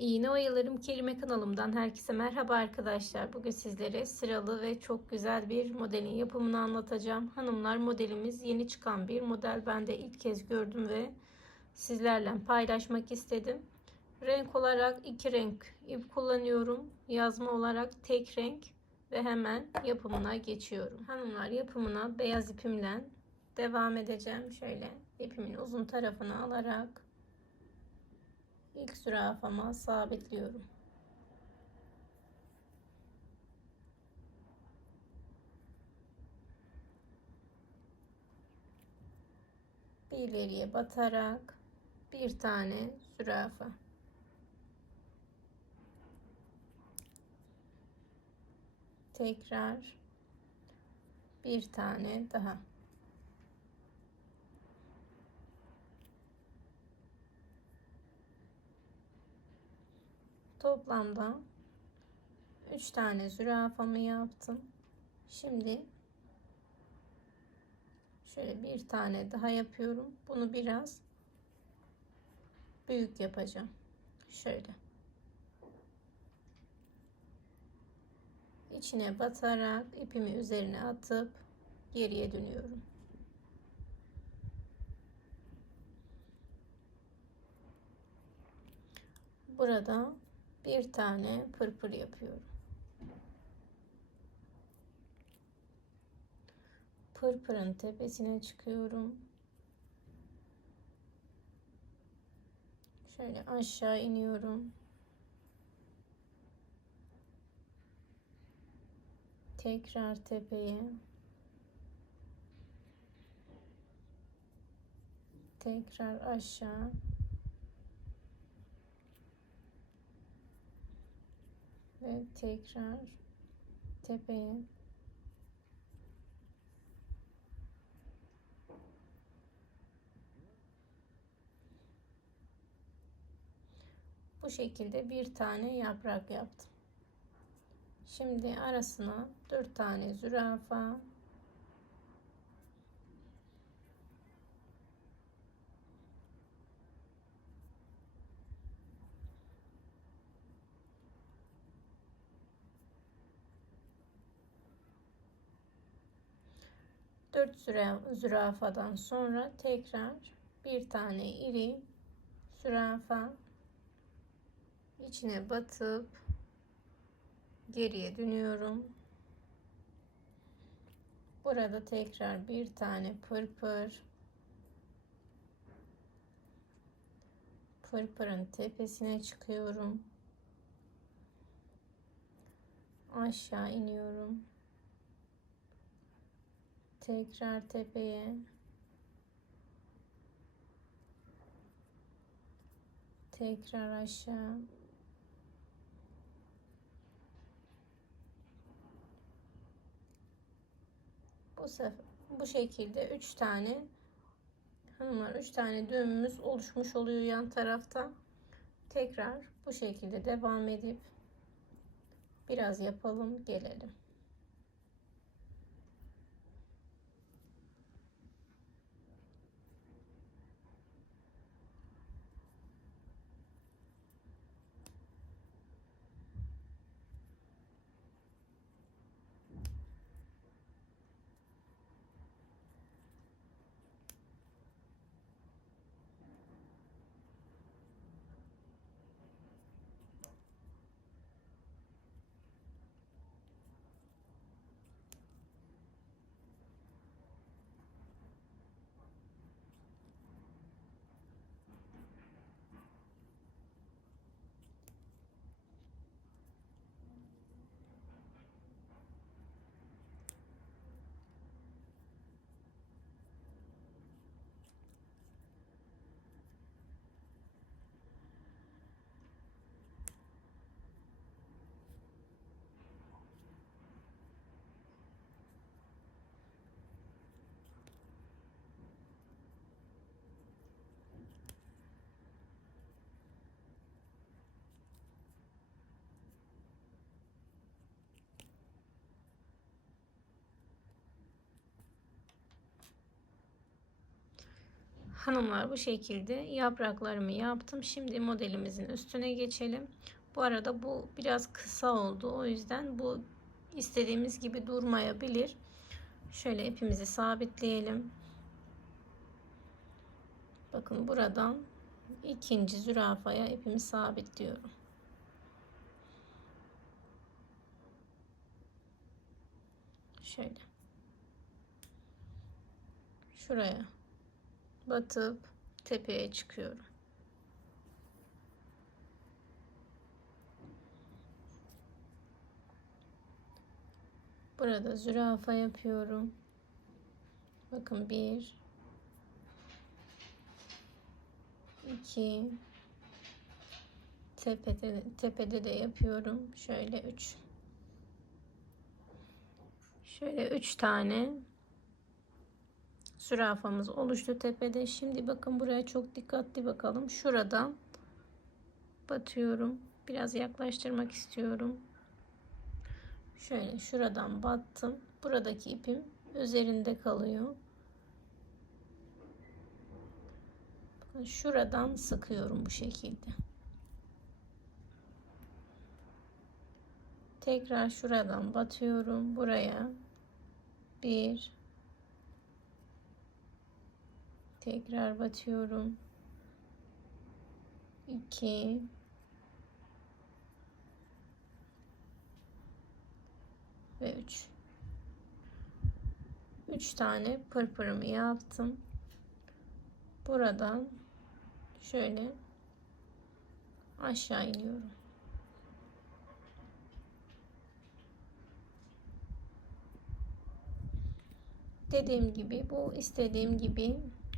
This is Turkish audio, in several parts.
İğne Oyalarım Kelime kanalımdan herkese merhaba arkadaşlar. Bugün sizlere sıralı ve çok güzel bir modelin yapımını anlatacağım. Hanımlar modelimiz yeni çıkan bir model. Ben de ilk kez gördüm ve sizlerle paylaşmak istedim. Renk olarak iki renk ip kullanıyorum. Yazma olarak tek renk ve hemen yapımına geçiyorum. Hanımlar yapımına beyaz ipimle devam edeceğim. Şöyle ipimin uzun tarafını alarak ilk zürafama sabitliyorum. Bir batarak bir tane zürafa. Tekrar bir tane daha. Toplamda 3 tane zürafamı yaptım. Şimdi şöyle bir tane daha yapıyorum. Bunu biraz büyük yapacağım. Şöyle. içine batarak ipimi üzerine atıp geriye dönüyorum. Burada bir tane pırpır yapıyorum. Pırpırın tepesine çıkıyorum. Şöyle aşağı iniyorum. Tekrar tepeye. Tekrar aşağı. Ve tekrar tepeye bu şekilde bir tane yaprak yaptım. Şimdi arasına dört tane zürafa Dört zürafadan sonra tekrar bir tane iri zürafa içine batıp geriye dönüyorum. Burada tekrar bir tane pırpır pırpırın tepesine çıkıyorum. Aşağı iniyorum tekrar tepeye. Tekrar aşağı. Bu sefer bu şekilde üç tane hanımlar üç tane düğümümüz oluşmuş oluyor yan tarafta. Tekrar bu şekilde devam edip biraz yapalım gelelim Hanımlar bu şekilde yapraklarımı yaptım. Şimdi modelimizin üstüne geçelim. Bu arada bu biraz kısa oldu. O yüzden bu istediğimiz gibi durmayabilir. Şöyle ipimizi sabitleyelim. Bakın buradan ikinci zürafaya ipimi sabitliyorum. Şöyle. Şuraya batıp tepeye çıkıyorum. Burada zürafa yapıyorum. Bakın bir, iki, tepede tepede de yapıyorum. Şöyle üç. Şöyle üç tane zürafamız oluştu tepede. Şimdi bakın buraya çok dikkatli bakalım. Şuradan batıyorum. Biraz yaklaştırmak istiyorum. Şöyle şuradan battım. Buradaki ipim üzerinde kalıyor. Bakın şuradan sıkıyorum bu şekilde. Tekrar şuradan batıyorum buraya. Bir tekrar batıyorum. 2 ve 3 3 tane pırpırımı yaptım. Buradan şöyle aşağı iniyorum. Dediğim gibi bu istediğim gibi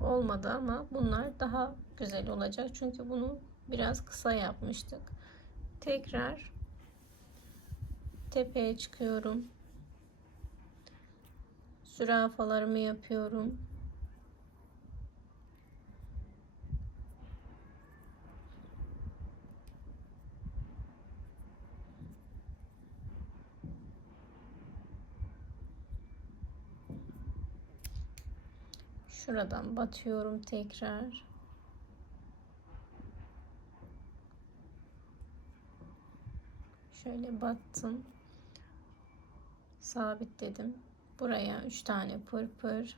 olmadı ama bunlar daha güzel olacak. Çünkü bunu biraz kısa yapmıştık. Tekrar tepeye çıkıyorum. Zürafalarımı yapıyorum. Şuradan batıyorum tekrar. Şöyle battım. Sabitledim. Buraya 3 tane pırpır.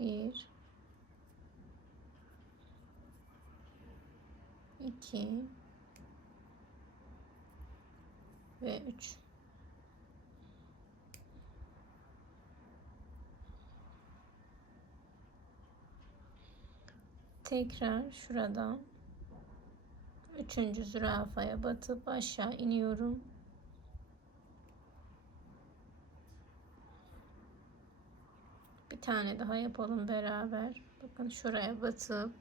1 2 ve 3 tekrar şuradan üçüncü zürafaya batıp aşağı iniyorum. Bir tane daha yapalım beraber. Bakın şuraya batıp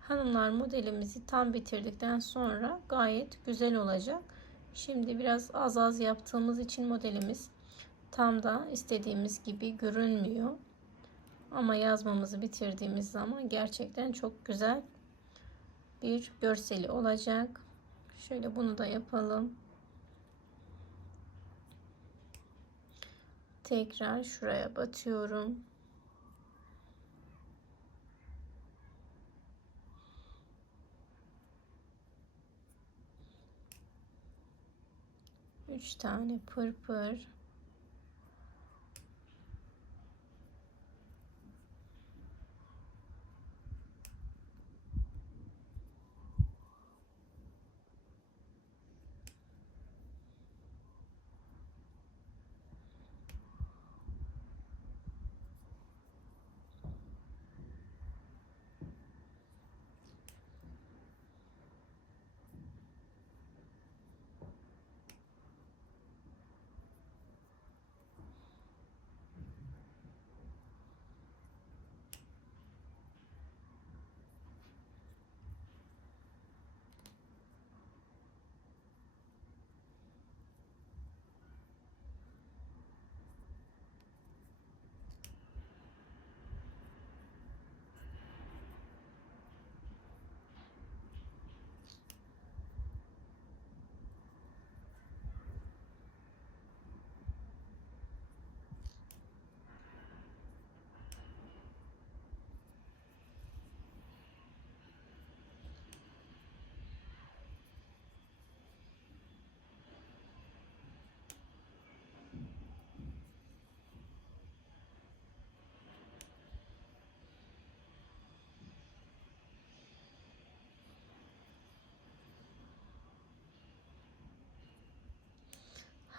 Hanımlar modelimizi tam bitirdikten sonra gayet güzel olacak. Şimdi biraz az az yaptığımız için modelimiz tam da istediğimiz gibi görünmüyor. Ama yazmamızı bitirdiğimiz zaman gerçekten çok güzel bir görseli olacak. Şöyle bunu da yapalım. Tekrar şuraya batıyorum. Üç tane pırpır.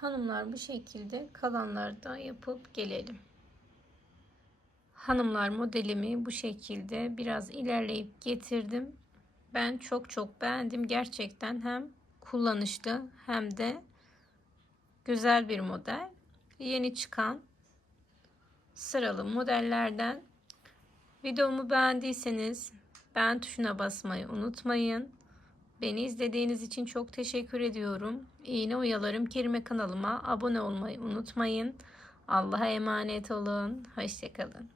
Hanımlar bu şekilde kalanları da yapıp gelelim. Hanımlar modelimi bu şekilde biraz ilerleyip getirdim. Ben çok çok beğendim. Gerçekten hem kullanışlı hem de güzel bir model. Yeni çıkan sıralı modellerden. Videomu beğendiyseniz beğen tuşuna basmayı unutmayın. Beni izlediğiniz için çok teşekkür ediyorum. İğne Oyalarım Kerime kanalıma abone olmayı unutmayın. Allah'a emanet olun. Hoşçakalın.